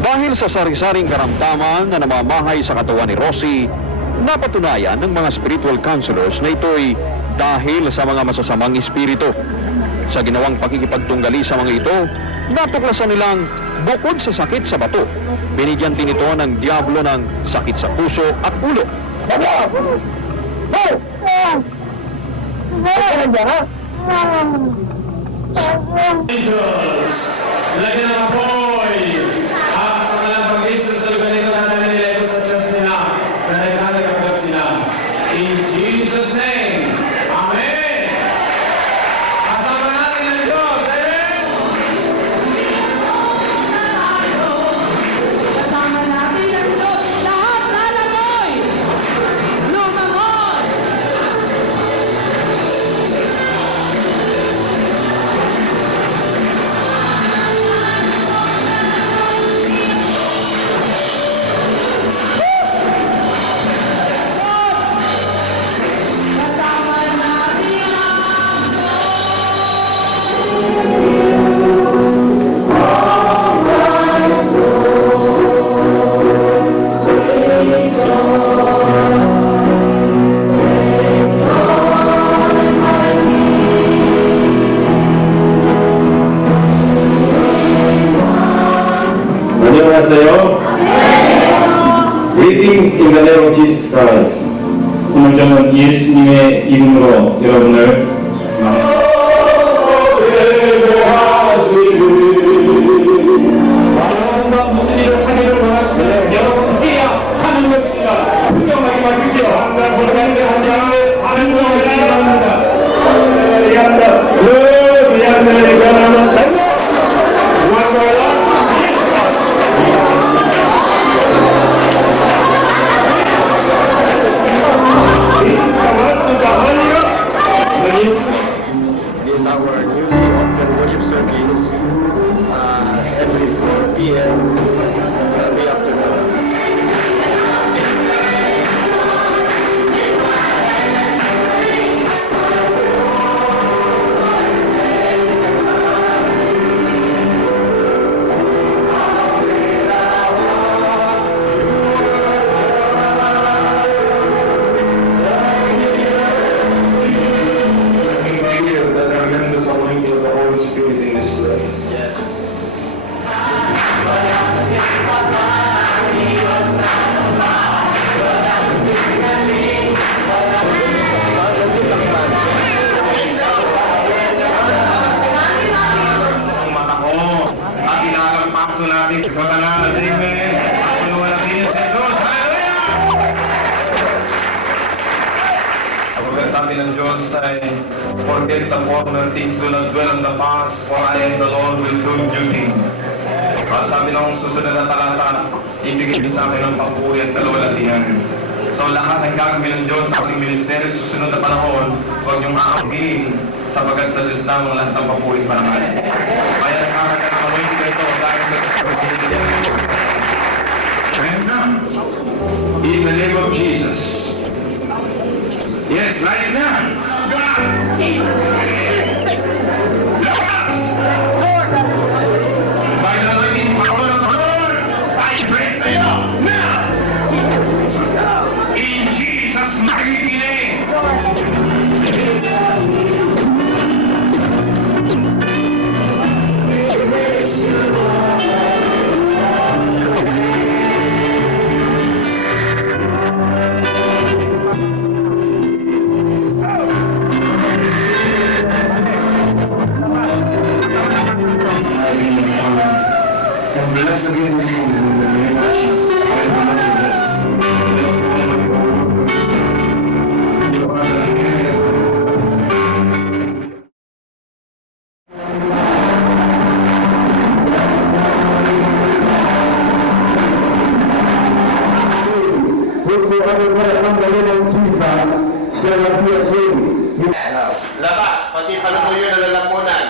Dahil sa sari-saring karamdaman na namamahay sa katawan ni Rosie, napatunayan ng mga spiritual counselors na ito'y dahil sa mga masasamang espiritu. Sa ginawang pakikipagtunggali sa mga ito, natuklasan nilang bukod sa sakit sa bato, binigyan din ito ng diablo ng sakit sa puso at ulo. Angels, lagyan ng apoy at sa kanilang pag-isa sa lugar nito na nanilipo sa Diyos nila na nagkakagagab sila. In Jesus' name, Amen! Kasama natin ang Diyos, Amen! Kasama natin ang Diyos, lahat lalamoy, lumangon. Diyos, kasama natin ang 안녕하세요. Greetings in the name of Jesus Christ. 오늘 저는 예수님의 이름으로 여러분을 무슨 일을 하기를 원하시면 여러분 해야 하는 것입니다. 걱정하지 마십시오. 하지 않으면 다른 걸 하시기 바랍니다. Is our newly opened worship service every 4 p.m. Sunday afternoon. I feel the tremendous anointing of the Holy Spirit in this place. Yes. Ang mata ko at inakagpakso natin sa katangan na sa ime. Punuan natin yung Jesus. Hallelujah! Ang pagkasabi ng Diyos ay, forget the former things, do not dwell on the past, for I am the Lord will do new thing. At sabi ng susunod na talata, ibigay din sa akin ng papuri at kalawalatihan. So lahat ng gagawin ng Diyos sa ating ministeryo sa susunod na panahon, huwag niyong aaminin sapagkat sa Diyos lamang lahat ng papuri para natin. Kaya nakakagat ang anointing ko ito dahil sa responsibility niya. And now, in the name of Jesus. Yes, right now. God! By the anointing power of the Lord, I pray to you now! In Jesus' mighty name! And bless again this moment in the name of Jesus. I bless this. Labas, pati palutuyo na lalamunan.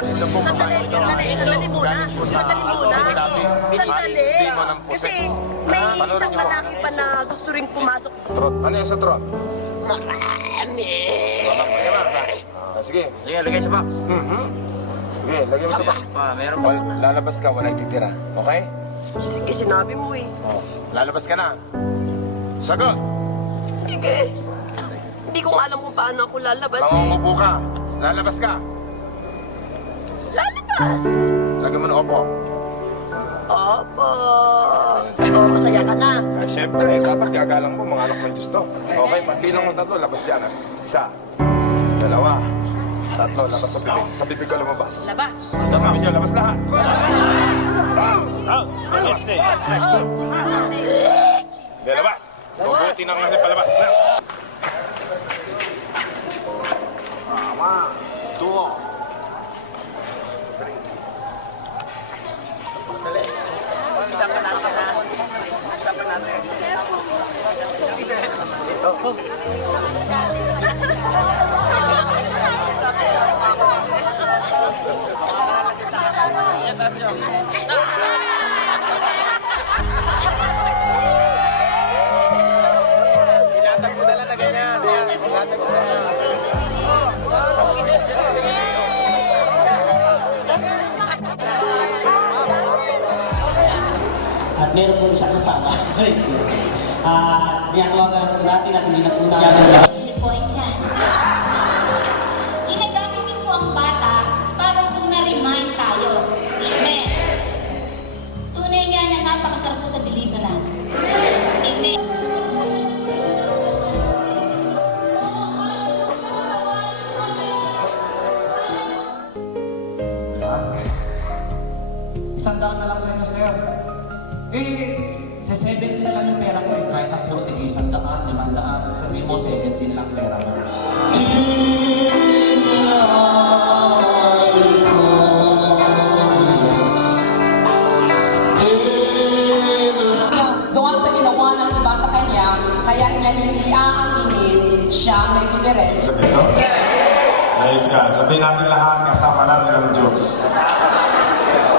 ito po Sandali muna. Sandali. Demon ng Kasi poses. may Panoorin isang niyo. lalaki pa na gusto rin pumasok. Trot. Ano yung sa trot? Marami. Sige. Sige, lagay sa box. Sige, lagyan mo sa box. Meron ba? Lalabas ka, wala ititira. Okay? Sige, sinabi mo eh. Lalabas ka na. Sagot! Sige. Hindi ko nga alam kung paano ako lalabas. Mangungupo ka. Lalabas ka. Lalabas. Lagyan mo na opo. Opo. Oh, masaya ka na. Ah, syempre, dapat gagalang mo, mga anak ng Diyos to. Okay, pagbilang mo tatlo, labas dyan. Ah. Isa, dalawa, tatlo, labas sa bibig. Sa bibig ka lumabas. Labas. Tama nyo, labas lahat. Hindi, labas. Mabuti na nga palabas. Na. Tama. Tuo. At meron po isang kasama. Niyakawagan po natin at hindi na po natin. Hindi po ay dyan. Ginagamit niyo po ang bata para po na-remind tayo. Amen. Tunay nga na napakasarap po sa deliverance. Amen. Isang daan na lang sa inyo, sir. Sa 70 na lang yung pera ko eh. Kahit ang puro tig 100, 500, sabihin mo 17 lang pera mo. Doon sa ginawa ng iba sa kanya, kaya inaliliang ang init, siya ang may diferensya. Praise God. Sabihin natin lahat, kasama natin ang Diyos.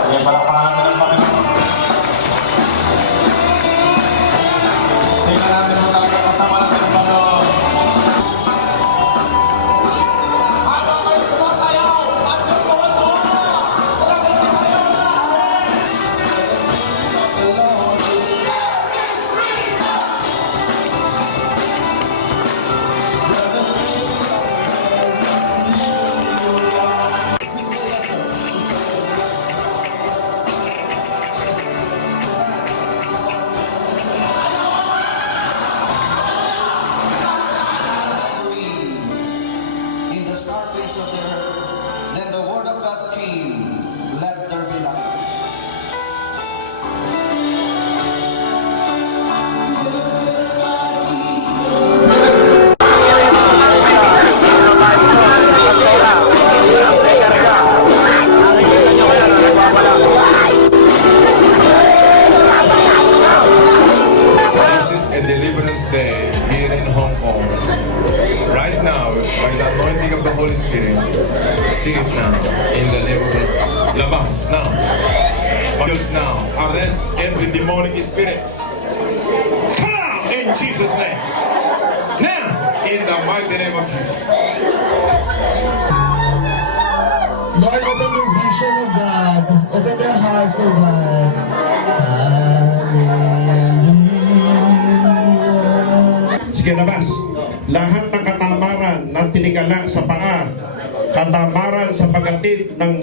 Sige, palakpakan natin ang Panginoon. Tingnan natin mo talaga kasama natin ang Panginoon. Habang kayo sumasayaw, ang Diyos ko ang tuwa! Walang kayo masayaw! In the surface of the earth, then the word of God came, let there be light. This is a Deliverance Day here in Hong Kong. Right now, by the anointing of the Holy Spirit, see it now in the neighborhood. Labas now. Just now, arrest every demonic spirits. Come out in Jesus' name. Now, in the mighty name of Jesus. Lord, open your vision, O God. Open their hearts, O God. Sige, labas. Lahat ng katamaran ng tinigala sa paa, katamaran sa paghatid ng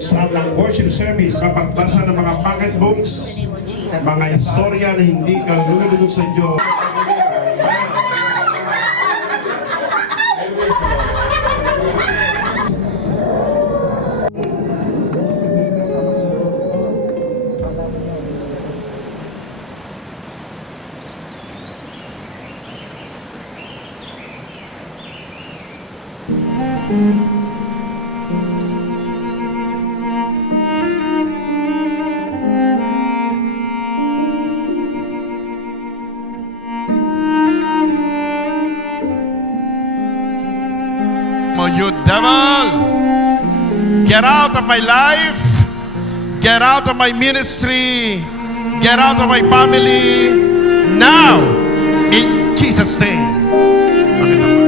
worship service, pagbasa ng mga pocketbooks, mga istorya na hindi kalugod sa Diyos. You devil! Get out of my life. Get out of my ministry. Get out of my family. Now, in Jesus' name. Bakit naman?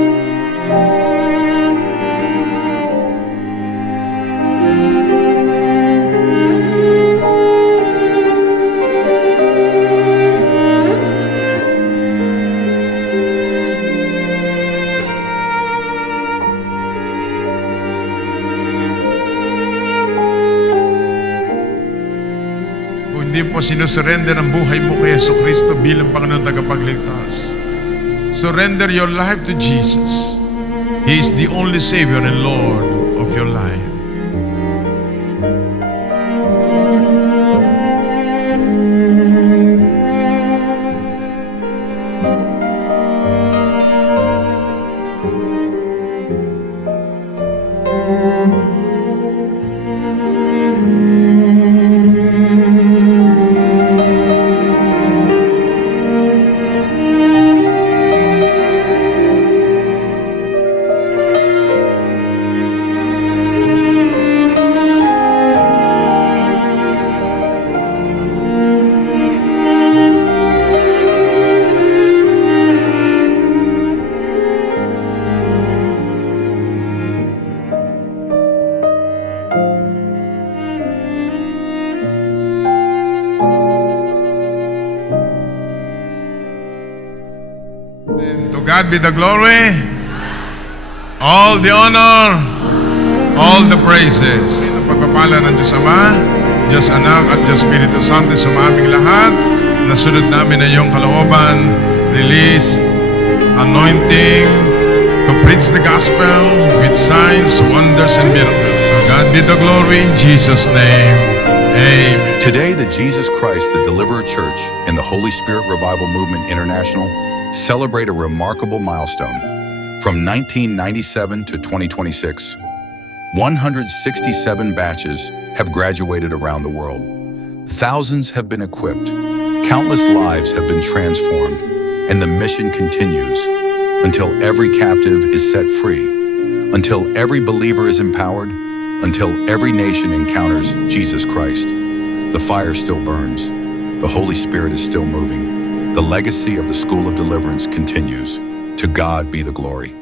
Hindi po sinusurrender ang buhay mo kay Yesu Cristo bilang Panginoon tagapagligtas. Surrender your life to Jesus. He is the only Savior and Lord of your life. To God be the glory, all the honor, all the praises. Ang pagpapala ng Diyos Ama, Diyos Anak at Diyos Espiritu Santo sa aming lahat. Nasunod namin ang iyong kalooban, release, anointing, to preach the gospel with signs, wonders, and miracles. To God be the glory in Jesus' name. Amen. Today, the Jesus Christ, the Deliverer Church, and the Holy Spirit Revival Movement International celebrate a remarkable milestone. From 1997 to 2026, 167 batches have graduated around the world. Thousands have been equipped, countless lives have been transformed, and the mission continues until every captive is set free, until every believer is empowered, until every nation encounters Jesus Christ. The fire still burns. The Holy Spirit is still moving. The legacy of the School of Deliverance continues. To God be the glory.